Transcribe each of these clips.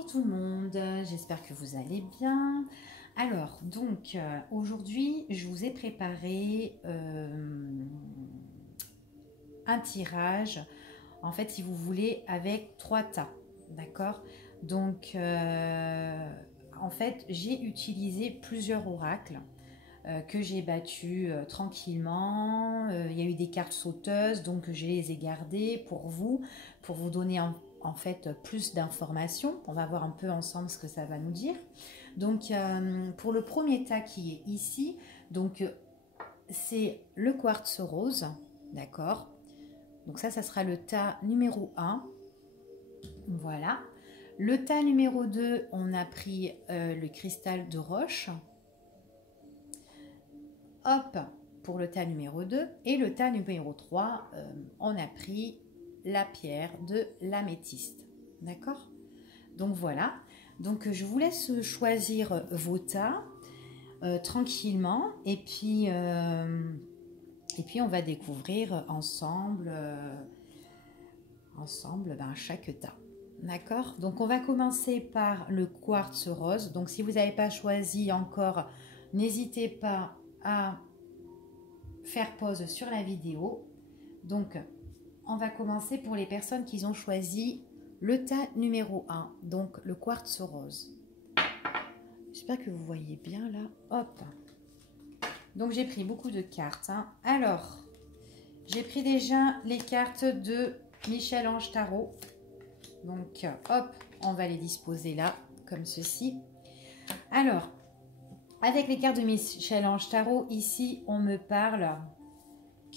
Bonjour tout le monde, j'espère que vous allez bien. Alors, donc, aujourd'hui, je vous ai préparé un tirage, en fait, si vous voulez, avec 3 tas, d'accord? Donc, en fait, j'ai utilisé plusieurs oracles que j'ai battus tranquillement. Il y a eu des cartes sauteuses, donc je les ai gardées pour vous donner en fait plus d'informations. On va voir un peu ensemble ce que ça va nous dire. Donc, pour le premier tas qui est ici, donc c'est le quartz rose, d'accord? Donc ça sera le tas numéro 1. Voilà. Le tas numéro 2, on a pris le cristal de roche. Hop, pour le tas numéro 2. Et le tas numéro 3, on a pris la pierre de l'améthyste. D'accord? Donc voilà. Donc je vous laisse choisir vos tas tranquillement. Et puis on va découvrir ensemble, chaque tas. D'accord? Donc on va commencer par le quartz rose. Donc si vous n'avez pas choisi encore, n'hésitez pas à faire pause sur la vidéo. Donc on va commencer pour les personnes qui ont choisi le tas numéro 1, donc le quartz rose. J'espère que vous voyez bien là. Hop. Donc j'ai pris beaucoup de cartes. Alors, j'ai pris déjà les cartes de Michel-Ange Tarot. Donc hop, on va les disposer là, comme ceci. Alors, avec les cartes de Michel-Ange Tarot, ici, on me parle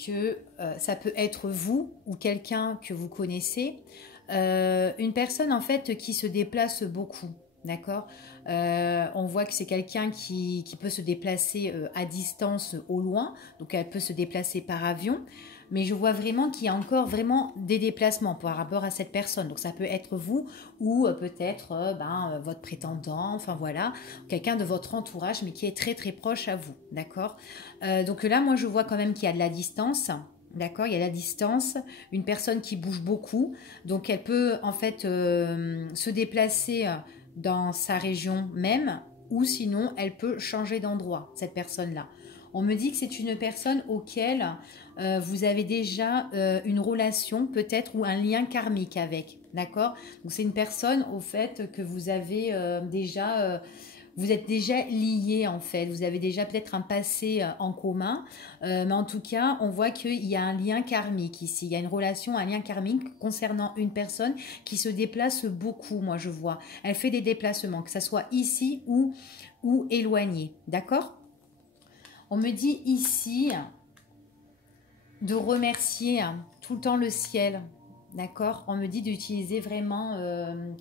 que ça peut être vous ou quelqu'un que vous connaissez. Une personne, en fait, qui se déplace beaucoup. D'accord. On voit que c'est quelqu'un qui peut se déplacer à distance au loin. Donc, elle peut se déplacer par avion. Mais je vois vraiment qu'il y a encore vraiment des déplacements par rapport à cette personne. Donc ça peut être vous ou peut-être votre prétendant, enfin voilà, quelqu'un de votre entourage mais qui est très très proche à vous, d'accord. Donc là, moi je vois quand même qu'il y a de la distance. D'accord, il y a la distance, une personne qui bouge beaucoup, donc elle peut en fait se déplacer dans sa région même, ou sinon elle peut changer d'endroit, cette personne-là. On me dit que c'est une personne auquel vous avez déjà une relation peut-être ou un lien karmique avec, d'accord. Donc c'est une personne au fait que vous avez déjà... vous êtes déjà liés en fait, vous avez déjà peut-être un passé en commun, mais en tout cas, on voit qu'il y a un lien karmique ici, il y a une relation, un lien karmique concernant une personne qui se déplace beaucoup, moi je vois. Elle fait des déplacements, que ce soit ici ou éloigné, d'accord. On me dit ici de remercier tout le temps le ciel, d'accord. On me dit d'utiliser vraiment,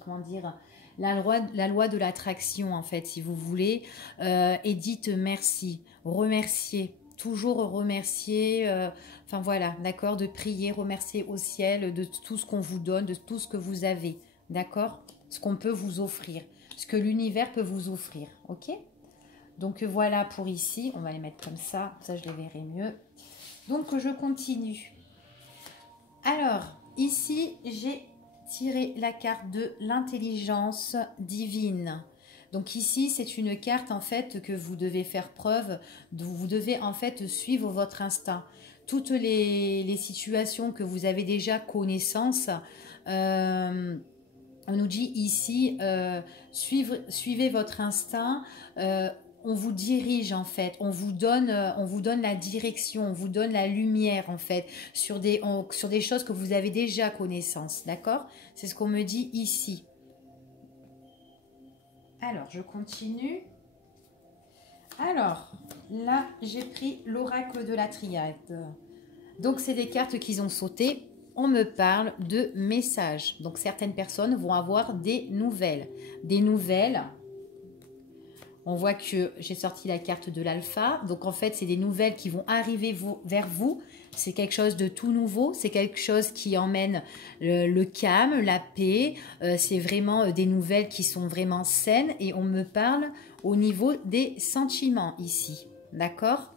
comment dire, la loi de l'attraction en fait, si vous voulez, et dites merci, remercier, toujours remercier, enfin voilà, d'accord, de prier, remercier au ciel de tout ce qu'on vous donne, de tout ce que vous avez, d'accord, ce qu'on peut vous offrir, ce que l'univers peut vous offrir, ok. Donc voilà pour ici, on va les mettre comme ça je les verrai mieux. Donc je continue. Alors, ici, j'ai tiré la carte de l'intelligence divine. Donc ici, c'est une carte en fait que vous devez faire preuve, vous devez en fait suivre votre instinct. Toutes les situations que vous avez déjà connaissance, on nous dit ici, suivez votre instinct, on vous dirige en fait, on vous donne la direction, on vous donne la lumière en fait sur des choses que vous avez déjà connaissance, d'accord? C'est ce qu'on me dit ici. Alors, je continue. Alors, là, j'ai pris l'oracle de la triade. Donc, c'est des cartes qu'ils ont sauté. On me parle de messages. Donc, certaines personnes vont avoir des nouvelles. Des nouvelles. On voit que j'ai sorti la carte de l'alpha. Donc, en fait, c'est des nouvelles qui vont arriver vers vous. C'est quelque chose de tout nouveau. C'est quelque chose qui emmène le calme, la paix. C'est vraiment des nouvelles qui sont vraiment saines. Et on me parle au niveau des sentiments ici. D'accord ?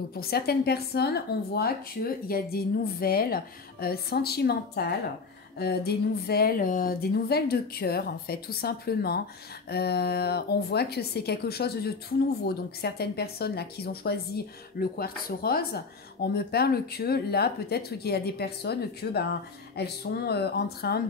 Donc pour certaines personnes, on voit qu'il y a des nouvelles sentimentales, des nouvelles de cœur en fait, tout simplement. On voit que c'est quelque chose de tout nouveau. Donc certaines personnes là qui ont choisi le quartz rose, on me parle que là peut-être qu'il y a des personnes que elles sont en train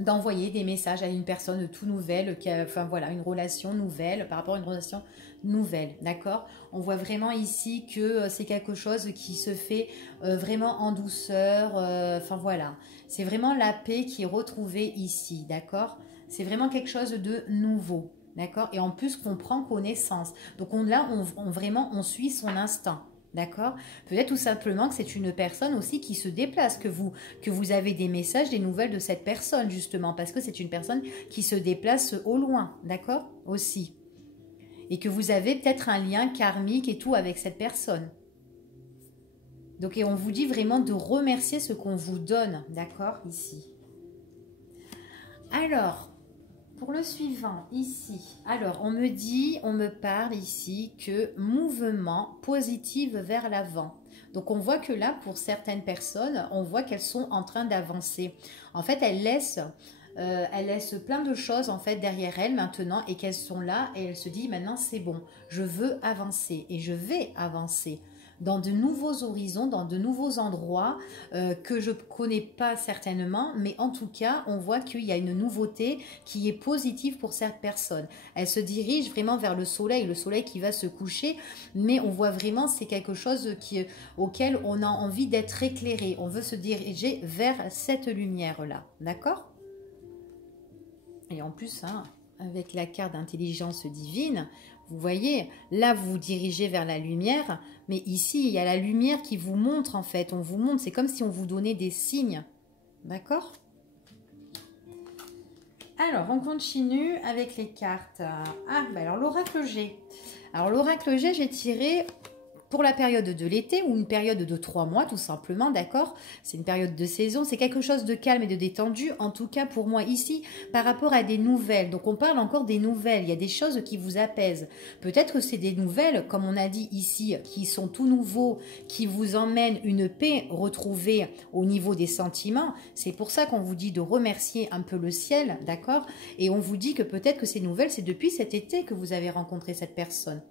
d'envoyer des messages à une personne tout nouvelle, enfin voilà, une relation nouvelle par rapport à une relation nouvelle, d'accord? On voit vraiment ici que c'est quelque chose qui se fait vraiment en douceur, enfin voilà, c'est vraiment la paix qui est retrouvée ici, d'accord? C'est vraiment quelque chose de nouveau, d'accord? Et en plus qu'on prend connaissance, donc vraiment on suit son instinct. D'accord? Peut-être tout simplement que c'est une personne aussi qui se déplace, que vous avez des messages, des nouvelles de cette personne, justement, parce que c'est une personne qui se déplace au loin, d'accord? Aussi. Et que vous avez peut-être un lien karmique et tout avec cette personne. Donc, et on vous dit vraiment de remercier ce qu'on vous donne, d'accord? Ici. Alors, pour le suivant, ici, alors on me parle ici que mouvement positif vers l'avant. Donc on voit que là, pour certaines personnes, on voit qu'elles sont en train d'avancer. En fait, elles laissent plein de choses en fait derrière elles maintenant et qu'elles sont là et elles se disent maintenant c'est bon, je veux avancer et je vais avancer dans de nouveaux horizons, dans de nouveaux endroits que je ne connais pas certainement, mais en tout cas, on voit qu'il y a une nouveauté qui est positive pour cette personne. Elle se dirige vraiment vers le soleil qui va se coucher, mais on voit vraiment c'est quelque chose auquel on a envie d'être éclairé. On veut se diriger vers cette lumière-là, d'accord? Et en plus, hein, avec la carte d'intelligence divine, vous voyez, là vous vous dirigez vers la lumière, mais ici il y a la lumière qui vous montre en fait, on vous montre, c'est comme si on vous donnait des signes, d'accord? Alors on continue avec les cartes. Alors l'oracle G. Alors l'oracle G, j'ai tiré pour la période de l'été ou une période de 3 mois tout simplement, d'accord? C'est une période de saison, c'est quelque chose de calme et de détendu, en tout cas pour moi ici, par rapport à des nouvelles. Donc on parle encore des nouvelles, il y a des choses qui vous apaisent. Peut-être que c'est des nouvelles, comme on a dit ici, qui sont tout nouveaux, qui vous emmènent une paix retrouvée au niveau des sentiments. C'est pour ça qu'on vous dit de remercier un peu le ciel, d'accord? Et on vous dit que peut-être que ces nouvelles, c'est depuis cet été que vous avez rencontré cette personne.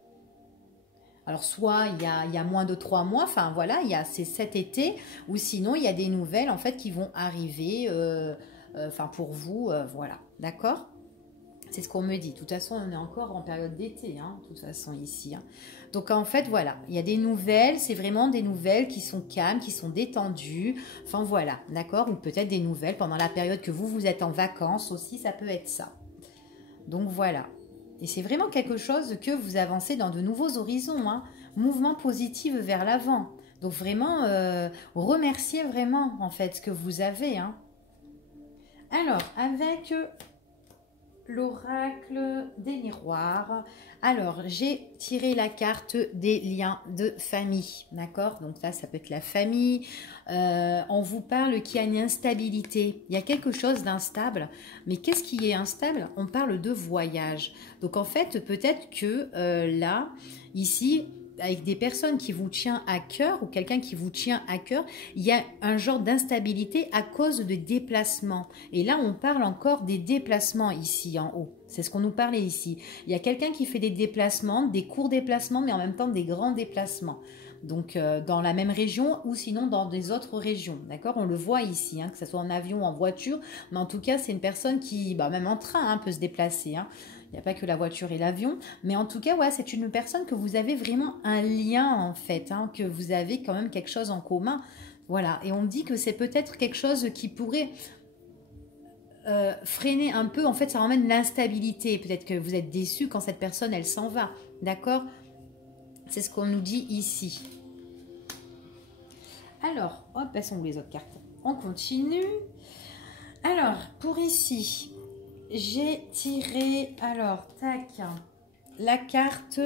Alors, soit il y a moins de 3 mois, enfin voilà, c'est cet été, ou sinon il y a des nouvelles en fait qui vont arriver, pour vous, voilà, d'accord? C'est ce qu'on me dit. De toute façon, on est encore en période d'été, hein, de toute façon ici. Hein. Donc en fait, voilà, il y a des nouvelles, c'est vraiment des nouvelles qui sont calmes, qui sont détendues, enfin voilà, d'accord? Ou peut-être des nouvelles pendant la période que vous êtes en vacances aussi, ça peut être ça. Donc voilà. Et c'est vraiment quelque chose que vous avancez dans de nouveaux horizons, hein. Mouvement positif vers l'avant. Donc vraiment, remerciez vraiment en fait ce que vous avez. Hein. Alors, avec l'oracle des miroirs, alors j'ai tiré la carte des liens de famille, d'accord? Donc là, ça peut être la famille. On vous parle qu'il y a une instabilité. Il y a quelque chose d'instable. Mais qu'est-ce qui est instable? On parle de voyage. Donc en fait, peut-être que là, ici, avec des personnes qui vous tiennent à cœur ou quelqu'un qui vous tient à cœur, il y a un genre d'instabilité à cause de déplacements. Et là, on parle encore des déplacements ici en haut. C'est ce qu'on nous parlait ici. Il y a quelqu'un qui fait des déplacements, des courts déplacements, mais en même temps des grands déplacements. Donc dans la même région ou sinon dans des autres régions. D'accord? On le voit ici, hein, que ce soit en avion ou en voiture. Mais en tout cas, c'est une personne qui, même en train, hein, peut se déplacer. Hein. Il n'y a pas que la voiture et l'avion. Mais en tout cas, ouais, c'est une personne que vous avez vraiment un lien, en fait. Hein, que vous avez quand même quelque chose en commun. Voilà. Et on dit que c'est peut-être quelque chose qui pourrait freiner un peu. En fait, ça emmène l'instabilité. Peut-être que vous êtes déçu quand cette personne, elle s'en va. D'accord? C'est ce qu'on nous dit ici. Alors, hop, passons les autres cartes. On continue. Alors, pour ici, j'ai tiré, alors, tac, la carte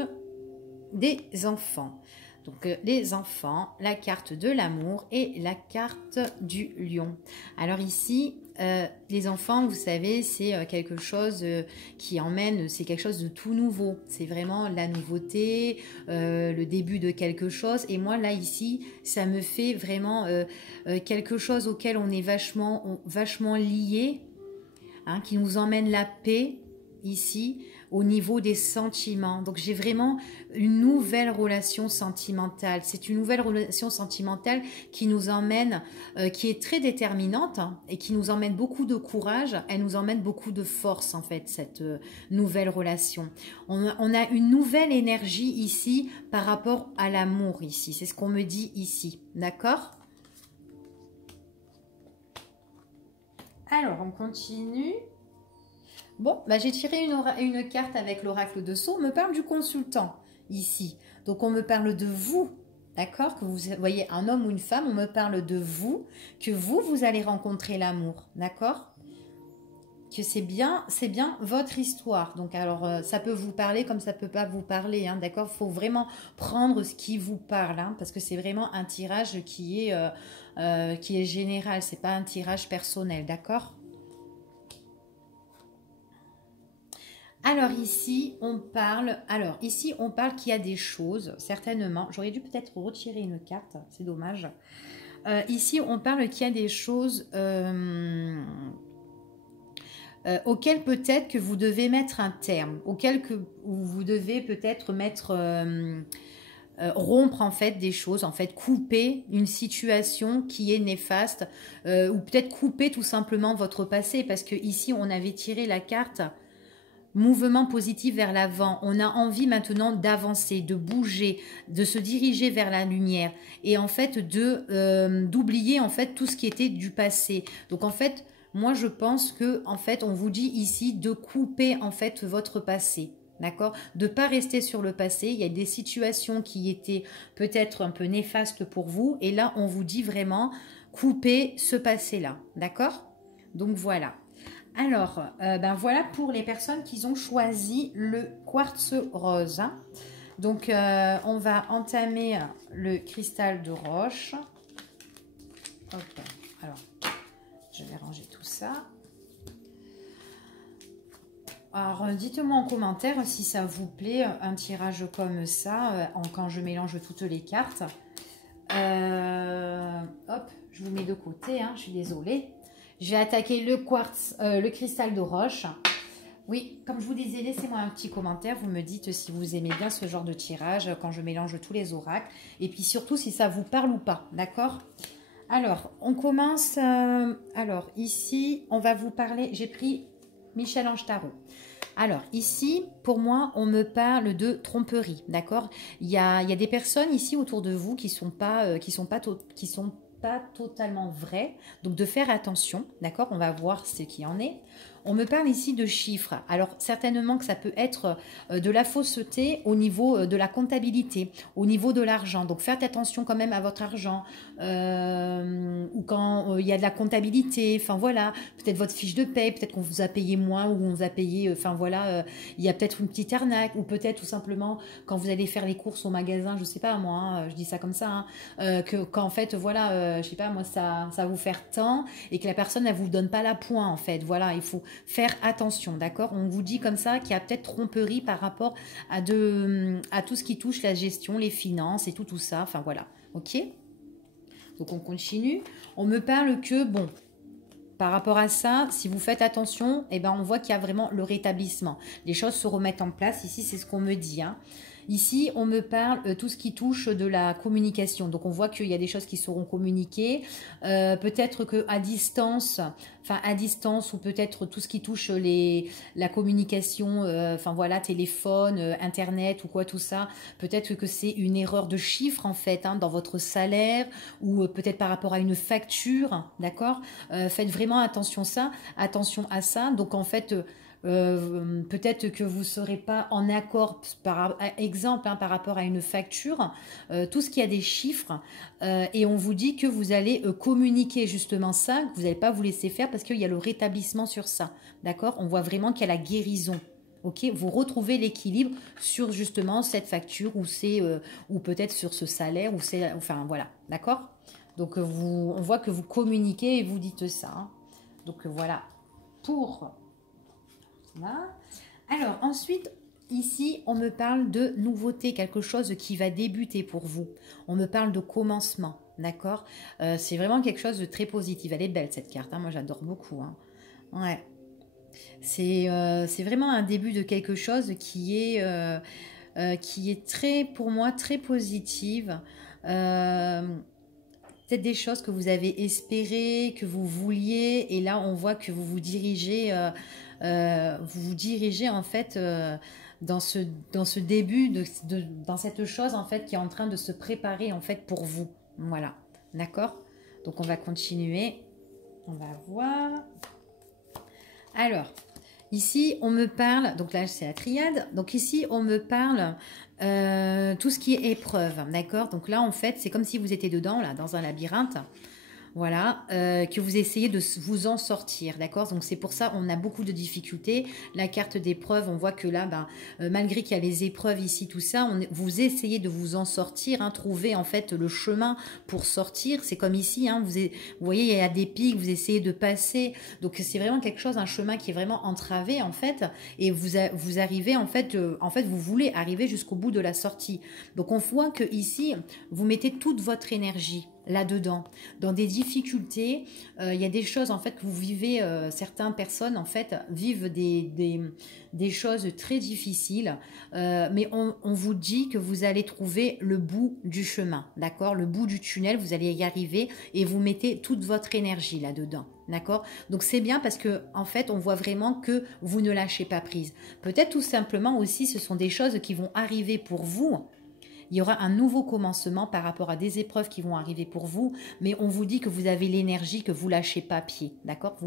des enfants. Donc les enfants, la carte de l'amour et la carte du lion. Alors ici, les enfants, vous savez, c'est quelque chose qui emmène, c'est quelque chose de tout nouveau. C'est vraiment la nouveauté, le début de quelque chose. Et moi, là, ici, ça me fait vraiment quelque chose auquel on est vachement lié, hein, qui nous emmène la paix ici au niveau des sentiments. Donc j'ai vraiment une nouvelle relation sentimentale. C'est une nouvelle relation sentimentale qui nous emmène, qui est très déterminante, hein, et qui nous emmène beaucoup de courage. Elle nous emmène beaucoup de force en fait, cette nouvelle relation. On a une nouvelle énergie ici par rapport à l'amour ici. C'est ce qu'on me dit ici. D'accord ? Alors on continue. Bon, bah j'ai tiré une carte avec l'oracle de Sceaux. On me parle du consultant ici. Donc on me parle de vous, d'accord? Que vous voyez un homme ou une femme, on me parle de vous, que vous allez rencontrer l'amour, d'accord? Que c'est bien votre histoire. Donc alors ça peut vous parler comme ça peut pas vous parler, hein, d'accord? Il faut vraiment prendre ce qui vous parle, hein, parce que c'est vraiment un tirage qui est général. C'est pas un tirage personnel, d'accord? Alors ici, on parle qu'il y a des choses, certainement, j'aurais dû peut-être retirer une carte, c'est dommage. Ici, on parle qu'il y a des choses auxquelles peut-être que vous devez mettre un terme, auxquelles vous devez peut-être mettre... rompre en fait des choses, en fait couper une situation qui est néfaste, ou peut-être couper tout simplement votre passé, parce que ici on avait tiré la carte mouvement positif vers l'avant. On a envie maintenant d'avancer, de bouger, de se diriger vers la lumière et en fait d'oublier en fait tout ce qui était du passé. Donc en fait, moi je pense que en fait on vous dit ici de couper en fait votre passé. D'accord? De ne pas rester sur le passé. Il y a des situations qui étaient peut-être un peu néfastes pour vous. Et là, on vous dit vraiment couper ce passé-là. D'accord? Donc voilà. Alors, ben voilà pour les personnes qui ont choisi le quartz rose, hein. Donc, on va entamer le cristal de roche. Ok, alors, je vais ranger tout ça. Alors, dites-moi en commentaire si ça vous plaît, un tirage comme ça, quand je mélange toutes les cartes. Hop, je vous mets de côté, hein, je suis désolée. Je vais attaquer le quartz, le cristal de roche. Oui, comme je vous disais, laissez-moi un petit commentaire. Vous me dites si vous aimez bien ce genre de tirage quand je mélange tous les oracles. Et puis surtout si ça vous parle ou pas, d'accord? Alors, on commence. Alors, ici, on va vous parler. J'ai pris Michel-Ange Tarot. Alors, ici, pour moi, on me parle de tromperie, d'accord? Il y a des personnes ici autour de vous qui sont pas totalement vraies, donc de faire attention, d'accord? On va voir ce qui en est. On me parle ici de chiffres. Alors, certainement que ça peut être de la fausseté au niveau de la comptabilité, au niveau de l'argent. Donc, faites attention quand même à votre argent. Ou quand il y a de la comptabilité, enfin voilà, peut-être votre fiche de paye, peut-être qu'on vous a payé moins ou on vous a payé, enfin voilà, il y a peut-être une petite arnaque, ou peut-être tout simplement quand vous allez faire les courses au magasin, je sais pas moi, hein, je dis ça comme ça, hein, que quand en fait voilà, je sais pas moi, ça va vous faire tant et que la personne elle vous donne pas la pointe en fait, voilà, il faut faire attention, d'accord? On vous dit comme ça qu'il y a peut-être tromperie par rapport à tout ce qui touche la gestion, les finances et tout ça, enfin voilà, ok? Donc on continue. On me parle que, bon, par rapport à ça, si vous faites attention, eh ben on voit qu'il y a vraiment le rétablissement. Les choses se remettent en place. Ici, c'est ce qu'on me dit, hein. Ici, on me parle tout ce qui touche de la communication. Donc, on voit qu'il y a des choses qui seront communiquées. Peut-être qu'à distance, ou peut-être tout ce qui touche la communication, enfin voilà, téléphone, internet ou quoi, tout ça. Peut-être que c'est une erreur de chiffre en fait, hein, dans votre salaire ou peut-être par rapport à une facture, d'accord? Faites vraiment attention à ça. Donc, en fait... peut-être que vous ne serez pas en accord, par exemple, hein, par rapport à une facture, tout ce qui a des chiffres, et on vous dit que vous allez communiquer justement ça, que vous n'allez pas vous laisser faire parce qu'il y a le rétablissement sur ça, d'accord? On voit vraiment qu'il y a la guérison, Ok, vous retrouvez l'équilibre sur justement cette facture ou peut-être sur ce salaire enfin voilà, d'accord. Donc on voit que vous communiquez et vous dites ça. Hein. Donc voilà pour là. Alors ensuite, ici, on me parle de nouveauté, quelque chose qui va débuter pour vous. On me parle de commencement, d'accord. C'est vraiment quelque chose de très positif. Elle est belle cette carte, hein. Moi j'adore beaucoup. Hein. Ouais. C'est vraiment un début de quelque chose qui est très, pour moi, très positive. Euh, Peut-être des choses que vous avez espérées, que vous vouliez, et là on voit que vous vous dirigez en fait dans ce début, dans cette chose en fait qui est en train de se préparer en fait pour vous. Voilà, d'accord. Donc on va continuer, on va voir. Alors, ici, on me parle, donc là c'est la triade, donc ici on me parle tout ce qui est épreuve, d'accord. Donc là en fait c'est comme si vous étiez dedans, là, dans un labyrinthe, voilà, que vous essayez de vous en sortir, d'accord. Donc c'est pour ça on a beaucoup de difficultés. La carte d'épreuve, on voit que là, malgré qu'il y a les épreuves ici, tout ça, vous essayez de vous en sortir, hein, trouver en fait le chemin pour sortir. C'est comme ici, hein, vous voyez, il y a des pics, vous essayez de passer. Donc c'est vraiment quelque chose, un chemin qui est vraiment entravé en fait, et vous arrivez en fait, vous voulez arriver jusqu'au bout de la sortie. Donc on voit que ici, vous mettez toute votre énergie là-dedans, dans des difficultés, il y a des choses en fait que vous vivez, certaines personnes en fait vivent des choses très difficiles, mais on vous dit que vous allez trouver le bout du chemin, d'accord, le bout du tunnel, vous allez y arriver et vous mettez toute votre énergie là-dedans. D'accord. Donc c'est bien parce que en fait on voit vraiment que vous ne lâchez pas prise. Peut-être tout simplement aussi ce sont des choses qui vont arriver pour vous. Il y aura un nouveau commencement par rapport à des épreuves qui vont arriver pour vous, mais on vous dit que vous avez l'énergie, que vous lâchez pas pied, d'accord.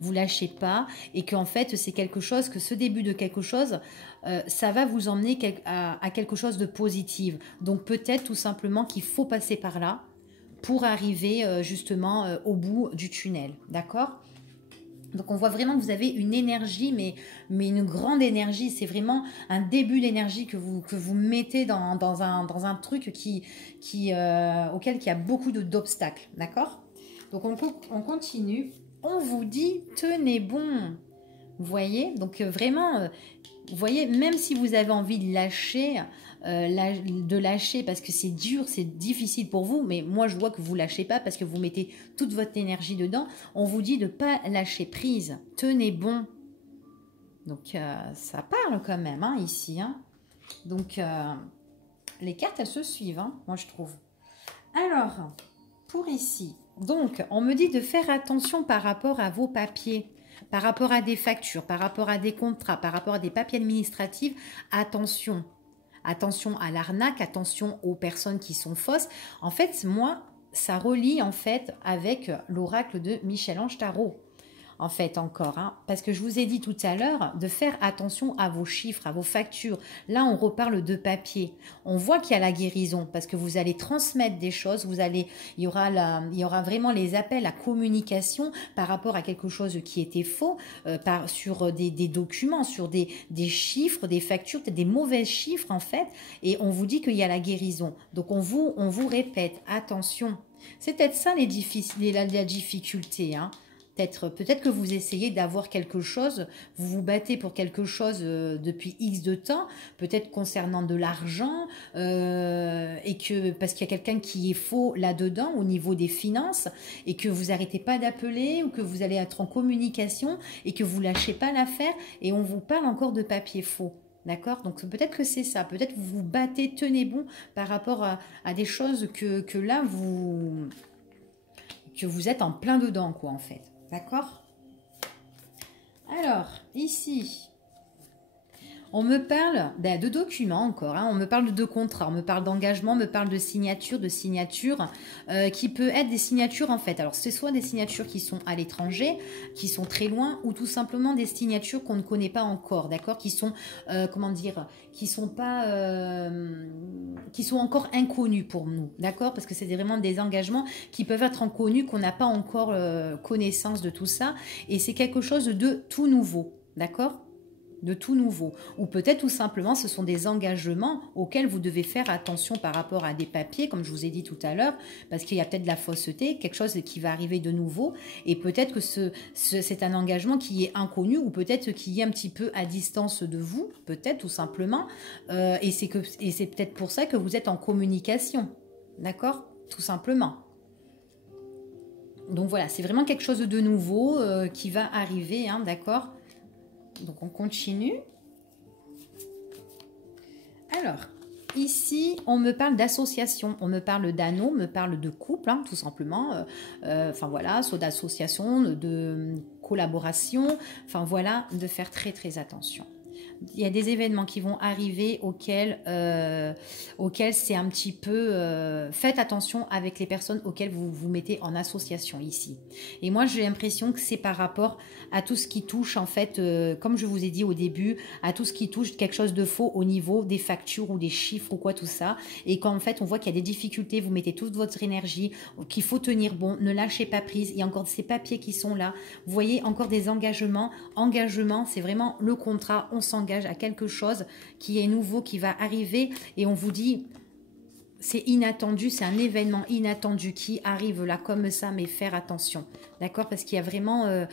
Vous lâchez pas et qu'en fait c'est quelque chose, que ce début de quelque chose, ça va vous emmener à quelque chose de positif. Donc peut-être tout simplement qu'il faut passer par là pour arriver justement au bout du tunnel, d'accord. Donc on voit vraiment que vous avez une énergie, mais une grande énergie. C'est vraiment un début d'énergie que vous mettez dans un truc auquel il y a beaucoup d'obstacles. D'accord. Donc on continue. On vous dit, tenez bon. Vous voyez. Donc vraiment, vous voyez, même si vous avez envie de lâcher parce que c'est dur, c'est difficile pour vous, mais moi je vois que vous lâchez pas parce que vous mettez toute votre énergie dedans. On vous dit de pas lâcher prise, tenez bon. Donc ça parle quand même, hein, ici. Hein. Donc les cartes elles se suivent, hein, moi je trouve. Alors pour ici, donc on me dit de faire attention par rapport à vos papiers. Par rapport à des factures, par rapport à des contrats, par rapport à des papiers administratifs, attention. Attention à l'arnaque, attention aux personnes qui sont fausses. En fait, moi, ça relie en fait avec l'oracle de Michel-Ange Tarot. En fait, encore, hein, parce que je vous ai dit tout à l'heure de faire attention à vos chiffres, à vos factures. Là, on reparle de papier. On voit qu'il y a la guérison parce que vous allez transmettre des choses. Il y aura vraiment les appels à communication par rapport à quelque chose qui était faux, sur des documents, sur des chiffres, des factures, peut-être des mauvais chiffres en fait. Et on vous dit qu'il y a la guérison. Donc on vous répète, attention. C'est peut-être ça la difficulté, hein. Peut-être que vous essayez d'avoir quelque chose, vous vous battez pour quelque chose depuis X de temps, peut-être concernant de l'argent, et que parce qu'il y a quelqu'un qui est faux là-dedans au niveau des finances, et que vous n'arrêtez pas d'appeler, ou que vous allez être en communication, et que vous lâchez pas l'affaire, et on vous parle encore de papier faux. D'accord. Donc peut-être que c'est ça, peut-être que vous vous battez, tenez bon par rapport à des choses que là, que vous êtes en plein dedans, quoi, en fait. D'accord. Alors, ici, on me parle de documents encore, hein, on me parle de contrats, on me parle d'engagement, on me parle de signature, qui peut être des signatures en fait. Alors, c'est soit des signatures qui sont à l'étranger, qui sont très loin, ou tout simplement des signatures qu'on ne connaît pas encore, d'accord, qui sont, qui sont pas, qui sont encore inconnus pour nous, d'accord, parce que c'est vraiment des engagements qui peuvent être inconnus, qu'on n'a pas encore connaissance de tout ça, et c'est quelque chose de tout nouveau, d'accord. de tout nouveau. Ou peut-être tout simplement ce sont des engagements auxquels vous devez faire attention par rapport à des papiers, comme je vous ai dit tout à l'heure, parce qu'il y a peut-être de la fausseté, quelque chose qui va arriver de nouveau, et peut-être que c'est un engagement qui est inconnu, ou peut-être qui est un petit peu à distance de vous, peut-être tout simplement, et c'est peut-être pour ça que vous êtes en communication, d'accord? Tout simplement. Donc voilà, c'est vraiment quelque chose de nouveau qui va arriver, hein, d'accord? Donc on continue. Alors, ici, on me parle d'association, on me parle d'anneaux, on me parle de couple, hein, tout simplement. Enfin voilà, soit d'association, de collaboration. Enfin voilà, de faire très très attention. Il y a des événements qui vont arriver auxquels c'est un petit peu... faites attention avec les personnes auxquelles vous vous mettez en association ici. Et moi, j'ai l'impression que c'est par rapport à tout ce qui touche, en fait, comme je vous ai dit au début, à tout ce qui touche quelque chose de faux au niveau des factures ou des chiffres ou quoi, tout ça. Et qu'en fait, on voit qu'il y a des difficultés, vous mettez toute votre énergie, qu'il faut tenir bon, ne lâchez pas prise. Il y a encore ces papiers qui sont là. Vous voyez, encore des engagements. Engagement, c'est vraiment le contrat, on s'engage à quelque chose qui est nouveau, qui va arriver, et on vous dit c'est inattendu, c'est un événement inattendu qui arrive là comme ça, mais faire attention, d'accord? Parce qu'il y a vraiment,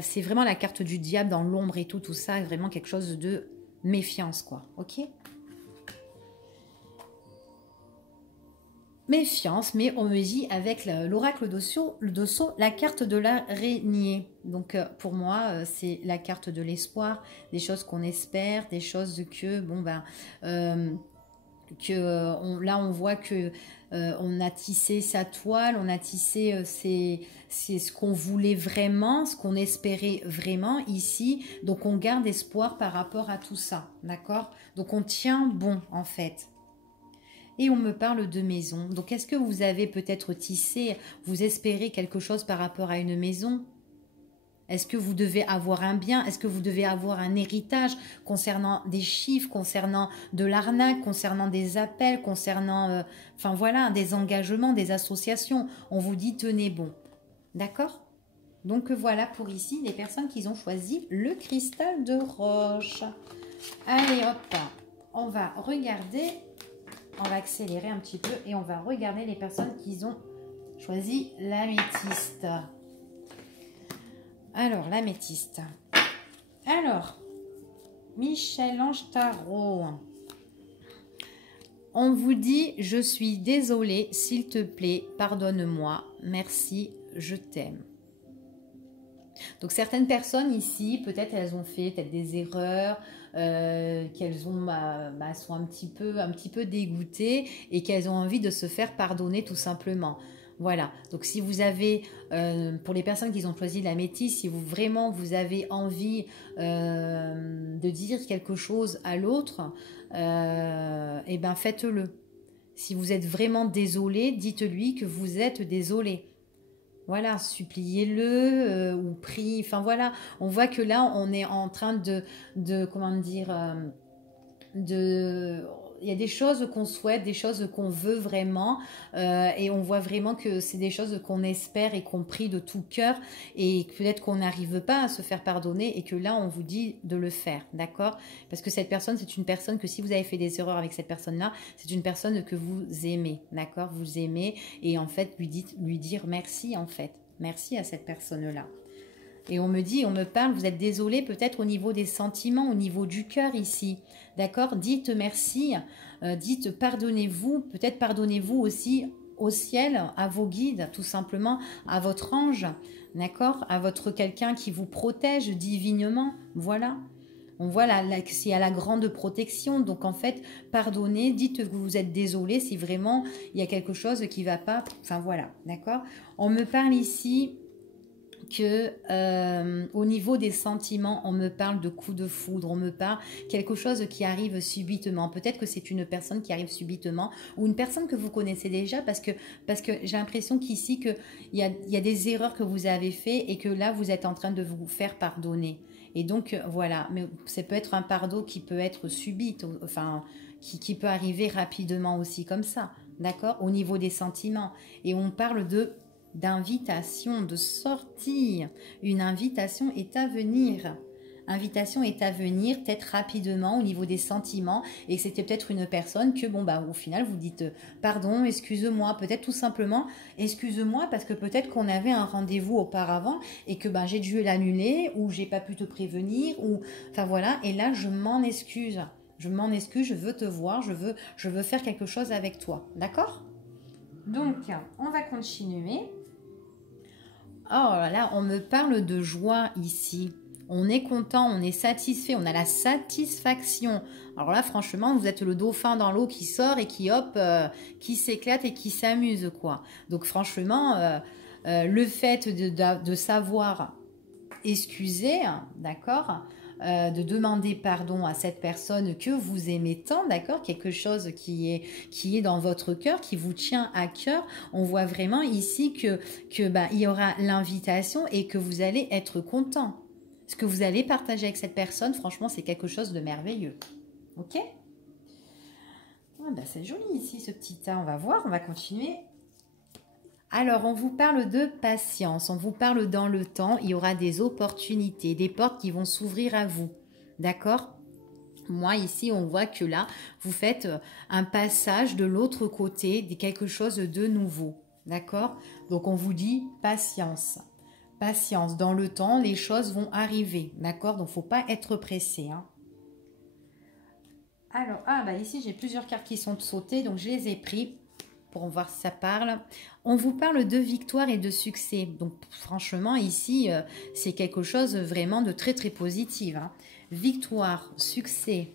c'est vraiment la carte du diable dans l'ombre et tout ça, vraiment quelque chose de méfiance, quoi, ok? Méfiance, mais on me dit avec l'oracle d'Osso, la carte de l'araignée. Donc pour moi, c'est la carte de l'espoir, des choses qu'on espère, des choses que, bon ben, là on voit que on a tissé sa toile, on a tissé c'est ce qu'on voulait vraiment, ce qu'on espérait vraiment ici. Donc on garde espoir par rapport à tout ça, d'accord? Donc on tient bon en fait. Et on me parle de maison. Donc, est-ce que vous avez peut-être tissé, vous espérez quelque chose par rapport à une maison? Est-ce que vous devez avoir un bien? Est-ce que vous devez avoir un héritage concernant des chiffres, concernant de l'arnaque, concernant des appels, concernant, enfin voilà, des engagements, des associations? On vous dit tenez bon. D'accord? Donc voilà pour ici les personnes qui ont choisi le cristal de roche. Allez hop, on va regarder. On va accélérer un petit peu et on va regarder les personnes qui ont choisi l'améthyste. Alors, l'améthyste. Alors, Michel-Ange Tarot. On vous dit, je suis désolée, s'il te plaît, pardonne-moi, merci, je t'aime. Donc certaines personnes ici, peut-être elles ont fait peut-être des erreurs, qu'elles ont sont un petit peu dégoûtées et qu'elles ont envie de se faire pardonner tout simplement. Voilà, donc si vous avez, pour les personnes qui ont choisi la métisse, si vous avez envie de dire quelque chose à l'autre, eh ben faites-le. Si vous êtes vraiment désolé, dites-lui que vous êtes désolé. Voilà, suppliez-le ou priez. Enfin voilà, on voit que là, on est en train comment dire, il y a des choses qu'on souhaite, des choses qu'on veut vraiment, et on voit vraiment que c'est des choses qu'on espère et qu'on prie de tout cœur, et peut-être qu'on n'arrive pas à se faire pardonner, et que là, on vous dit de le faire, d'accord? Parce que cette personne, c'est une personne que si vous avez fait des erreurs avec cette personne-là, c'est une personne que vous aimez, d'accord? Vous aimez, et en fait, lui dire merci, en fait. Merci à cette personne-là. Et on me parle, vous êtes désolé peut-être au niveau des sentiments, au niveau du cœur ici. D'accord? Dites merci, dites pardonnez-vous, peut-être pardonnez-vous aussi au ciel, à vos guides, tout simplement, à votre ange, d'accord? À votre quelqu'un qui vous protège divinement, voilà. On voit s'il y a la grande protection, donc en fait, pardonnez, dites que vous êtes désolé si vraiment il y a quelque chose qui ne va pas, enfin voilà, d'accord? On me parle ici que au niveau des sentiments, on me parle de coups de foudre, on me parle quelque chose qui arrive subitement. Peut-être que c'est une personne qui arrive subitement ou une personne que vous connaissez déjà parce que j'ai l'impression qu'ici il y a des erreurs que vous avez fait et que là vous êtes en train de vous faire pardonner. Et donc voilà, mais ça peut être un pardon qui peut être subite, enfin qui peut arriver rapidement aussi comme ça, d'accord, au niveau des sentiments. Et on parle d'invitation, de sortir. Une invitation est à venir. Invitation est à venir, peut-être rapidement au niveau des sentiments, et que c'était peut-être une personne que, bon, bah, au final, vous dites pardon, excuse-moi, peut-être tout simplement, excuse-moi, parce que peut-être qu'on avait un rendez-vous auparavant et que bah, j'ai dû l'annuler, ou j'ai pas pu te prévenir, ou, enfin voilà, et là, je m'en excuse. Je m'en excuse, je veux te voir, je veux faire quelque chose avec toi. D'accord? Donc, on va continuer. Oh là, on me parle de joie ici. On est content, on est satisfait, on a la satisfaction. Alors là, franchement, vous êtes le dauphin dans l'eau qui sort et qui hop, qui s'éclate et qui s'amuse, quoi. Donc franchement, le fait de savoir excuser, d'accord, de demander pardon à cette personne que vous aimez tant, d'accord, quelque chose qui est dans votre cœur, qui vous tient à cœur. On voit vraiment ici que bah, il y aura l'invitation et que vous allez être content. Ce que vous allez partager avec cette personne, franchement, c'est quelque chose de merveilleux. Ok? Ah bah, c'est joli ici, ce petit tas. On va voir, on va continuer. Alors, on vous parle de patience, on vous parle dans le temps, il y aura des opportunités, des portes qui vont s'ouvrir à vous. D'accord? Moi, ici, on voit que là, vous faites un passage de l'autre côté, de quelque chose de nouveau. D'accord? Donc, on vous dit patience. Patience, dans le temps, les choses vont arriver. D'accord? Donc, il ne faut pas être pressé. Hein. Alors, bah ici, j'ai plusieurs cartes qui sont sautées, donc je les ai pris pour voir si ça parle. On vous parle de victoire et de succès. Donc, franchement, ici, c'est quelque chose vraiment de très, très positif. Hein. Victoire, succès,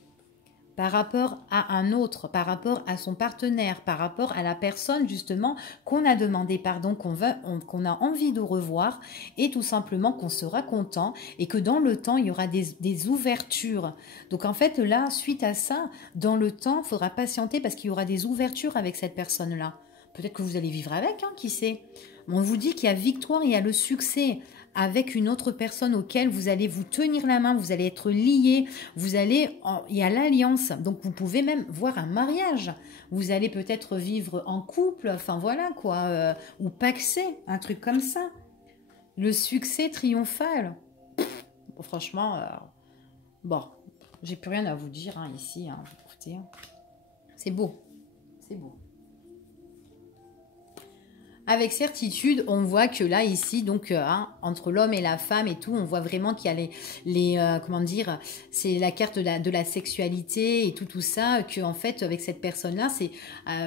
par rapport à un autre, par rapport à son partenaire, par rapport à la personne justement qu'on a demandé pardon, qu'on a envie de revoir et tout simplement qu'on sera content et que dans le temps, il y aura des ouvertures. Donc en fait, là, suite à ça, dans le temps, il faudra patienter parce qu'il y aura des ouvertures avec cette personne-là. Peut-être que vous allez vivre avec, hein, qui sait. On vous dit qu'il y a victoire, il y a le succès avec une autre personne auquel vous allez vous tenir la main, vous allez être liés, il y a l'alliance, donc vous pouvez même voir un mariage. Vous allez peut-être vivre en couple, enfin voilà quoi, ou paxé, un truc comme ça. Le succès triomphal. Bon, franchement, bon, j'ai plus rien à vous dire hein, ici. Hein, écoutez, c'est beau, c'est beau. Avec certitude, on voit que là, ici, donc, entre l'homme et la femme et tout, on voit vraiment qu'il y a comment dire, c'est la carte de la sexualité et tout ça, que en fait, avec cette personne-là,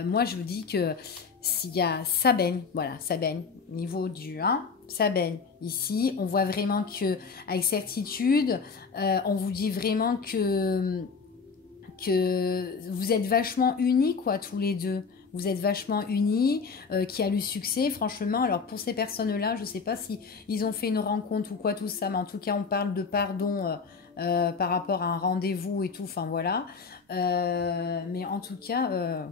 moi, je vous dis que s'il y a ça baigne, voilà, ça baigne, niveau du 1, ça baigne. Ici, on voit vraiment que, avec certitude, on vous dit vraiment que vous êtes vachement unis, quoi, tous les deux. Vous êtes vachement unis, qui a eu succès, franchement. Alors, pour ces personnes-là, je ne sais pas si ils ont fait une rencontre ou quoi, tout ça, mais en tout cas, on parle de pardon par rapport à un rendez-vous et tout, enfin, voilà. Mais en tout cas,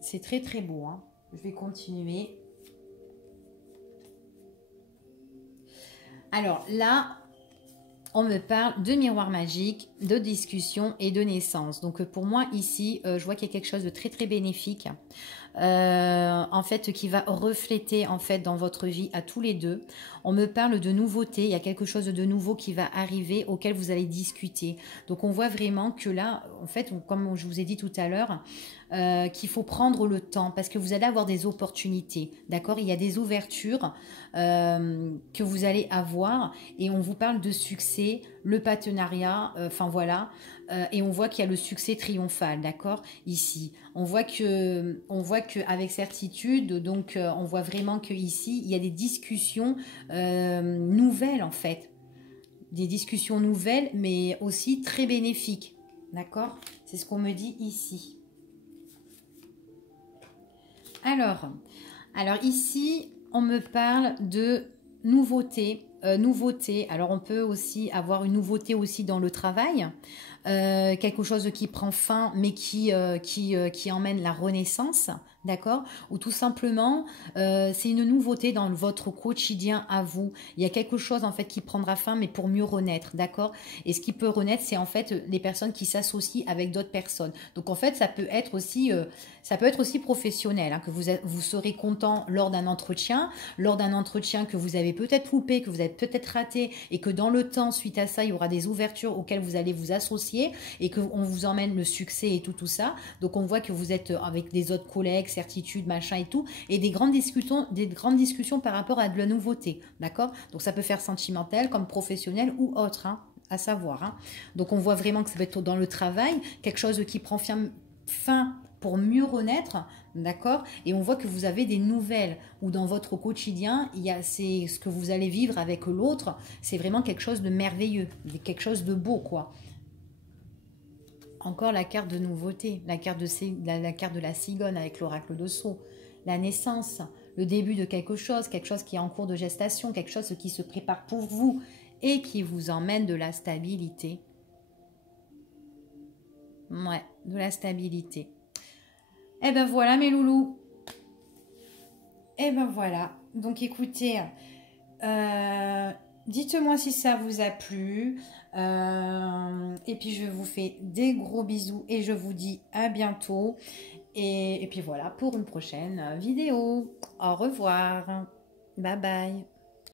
c'est très, très beau. Hein. Je vais continuer. Alors, là, on me parle de miroir magique, de discussion et de naissance. Donc pour moi ici, je vois qu'il y a quelque chose de très très bénéfique, en fait, qui va refléter en fait dans votre vie à tous les deux. On me parle de nouveauté, il y a quelque chose de nouveau qui va arriver auquel vous allez discuter. Donc on voit vraiment que là, en fait, comme je vous ai dit tout à l'heure, qu'il faut prendre le temps parce que vous allez avoir des opportunités, d'accord? Il y a des ouvertures que vous allez avoir et on vous parle de succès, le partenariat, enfin voilà, et on voit qu'il y a le succès triomphal, d'accord? Ici, on voit que avec certitude, donc on voit vraiment que ici il y a des discussions nouvelles en fait, des discussions nouvelles, mais aussi très bénéfiques, d'accord? C'est ce qu'on me dit ici. Alors ici, on me parle de nouveauté. Alors, on peut aussi avoir une nouveauté aussi dans le travail. quelque chose qui prend fin, mais qui emmène la renaissance, d'accord? Ou tout simplement, c'est une nouveauté dans votre quotidien à vous. Il y a quelque chose en fait qui prendra fin, mais pour mieux renaître, d'accord? Et ce qui peut renaître, c'est en fait les personnes qui s'associent avec d'autres personnes. Donc en fait, ça peut être aussi professionnel, hein, que vous serez content lors d'un entretien que vous avez peut-être loupé, que vous avez peut-être raté, et que dans le temps, suite à ça, il y aura des ouvertures auxquelles vous allez vous associer et qu'on vous emmène le succès et tout ça. Donc on voit que vous êtes avec des autres collègues, certitudes, machin et tout, et des grandes discussions par rapport à de la nouveauté, d'accord? Donc ça peut faire sentimental comme professionnel ou autre, hein, à savoir, hein. Donc on voit vraiment que ça va être dans le travail, quelque chose qui prend fin pour mieux renaître, d'accord? Et on voit que vous avez des nouvelles, ou dans votre quotidien, c'est ce que vous allez vivre avec l'autre, c'est vraiment quelque chose de merveilleux, quelque chose de beau, quoi. Encore la carte de nouveauté, la carte de la cigogne avec l'oracle de Sceaux, la naissance, le début de quelque chose qui est en cours de gestation, quelque chose qui se prépare pour vous et qui vous emmène de la stabilité. Ouais, de la stabilité. Eh ben voilà mes loulous. Eh ben voilà. Donc écoutez, dites-moi si ça vous a plu. Et puis je vous fais des gros bisous et je vous dis à bientôt. Et puis voilà pour une prochaine vidéo. Au revoir. Bye bye.